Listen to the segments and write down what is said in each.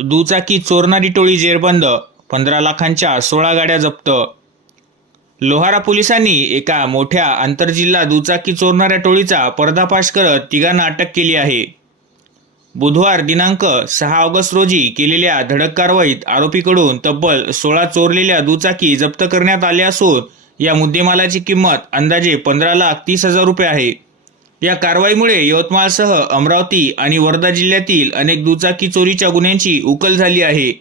दुचाकी चोरणारी टोळी जेरबंद. पंधरा लाखांच्या सोळा गाड्या जप्त. लोहारा पोलिसांनी एका मोठ्या आंतरजिल्हा दुचाकी चोरणाऱ्या टोळीचा पर्दाफाश करत तिघांना अटक केली आहे. बुधवार दिनांक सहा ऑगस्ट रोजी केलेल्या धडक कारवाईत आरोपीकडून तब्बल सोळा चोरलेल्या दुचाकी जप्त करण्यात आल्या असून या मुद्देमालाची किंमत अंदाजे पंधरा लाख तीस हजार रुपये आहे. या कारवाईमुळे यवतमाळसह अमरावती आणि वर्धा जिल्ह्यातील अनेक दुचाकी चोरीच्या गुन्ह्यांची उकल झाली आहे.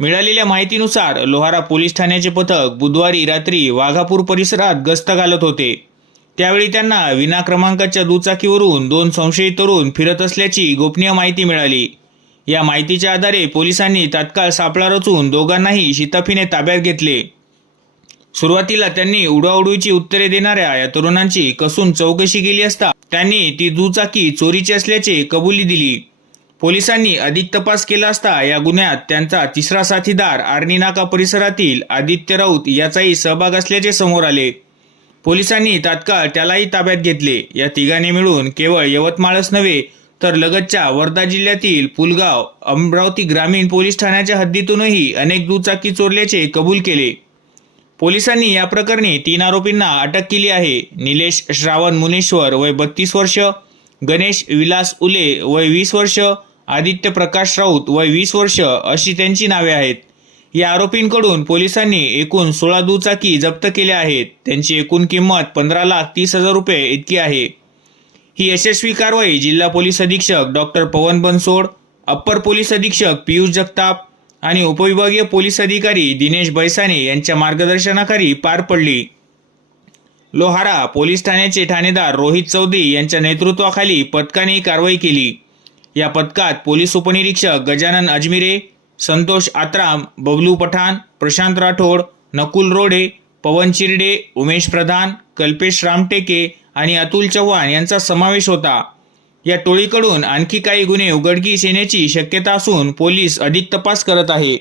मिळालेल्या माहितीनुसार लोहारा पोलीस ठाण्याचे पथक बुधवारी रात्री वाघापूर परिसरात गस्त घालत होते. त्यावेळी त्यांना विना क्रमांकाच्या दुचाकीवरून दोन संशयित तरुण फिरत असल्याची गोपनीय माहिती मिळाली. या माहितीच्या आधारे पोलिसांनी तात्काळ सापळा रचून दोघांनाही शिताफीने ताब्यात घेतले. सुरुवातीला त्यांनी उडवाउडवीची उत्तरे देणाऱ्या या तरुणांची कसून चौकशी केली असता त्यांनी ती दुचाकी चोरीची असल्याचे कबुली दिली. पोलिसांनी अधिक तपास केला असता या गुन्ह्यात त्यांचा तिसरा साथीदार आर्णीनाका परिसरातील आदित्य राऊत याचाही सहभाग असल्याचे समोर आले. पोलिसांनी तात्काळ त्यालाही ताब्यात घेतले. या तिघांनी मिळून केवळ यवतमाळच नव्हे तर लगतच्या वर्धा जिल्ह्यातील पुलगाव अमरावती ग्रामीण पोलीस ठाण्याच्या हद्दीतूनही अनेक दुचाकी चोरल्याचे कबूल केले. पोलिसांनी या प्रकरणी तीन आरोपींना अटक केली आहे. निलेश श्रावण मुनेश्वर वय बत्तीस वर्ष गणेश विलास उले वय वीस वर्ष आदित्य प्रकाश राऊत वय वीस वर्ष अशी त्यांची नावे आहेत. या आरोपींकडून पोलिसांनी एकूण सोळा दुचाकी जप्त केल्या आहेत. त्यांची एकूण किंमत पंधरा लाख तीस हजार रुपये इतकी आहे. ही यशस्वी कारवाई जिल्हा पोलीस अधीक्षक doctor Pawan Bansod upper police अधीक्षक पियुष जगताप आणि उपविभागीय पोलीस अधिकारी दिनेश बैसाने यांच्या मार्गदर्शनाखाली पार पडली. लोहारा पोलीस ठाण्याचे ठाणेदार रोहित चौधरी यांच्या नेतृत्वाखाली पथकाने कारवाई केली. या पथकात पोलीस उपनिरीक्षक गजानन अजमिरे संतोष आत्राम बबलू पठाण प्रशांत राठोड नकुल रोडे पवन चिरडे उमेश प्रधान कल्पेश रामटेके आणि अतुल चव्हाण यांचा समावेश होता. या टोळीकडून आणखी काही गुन्हे उघडकीस येण्याची शक्यता असून पोलीस अधिक तपास करत आहे.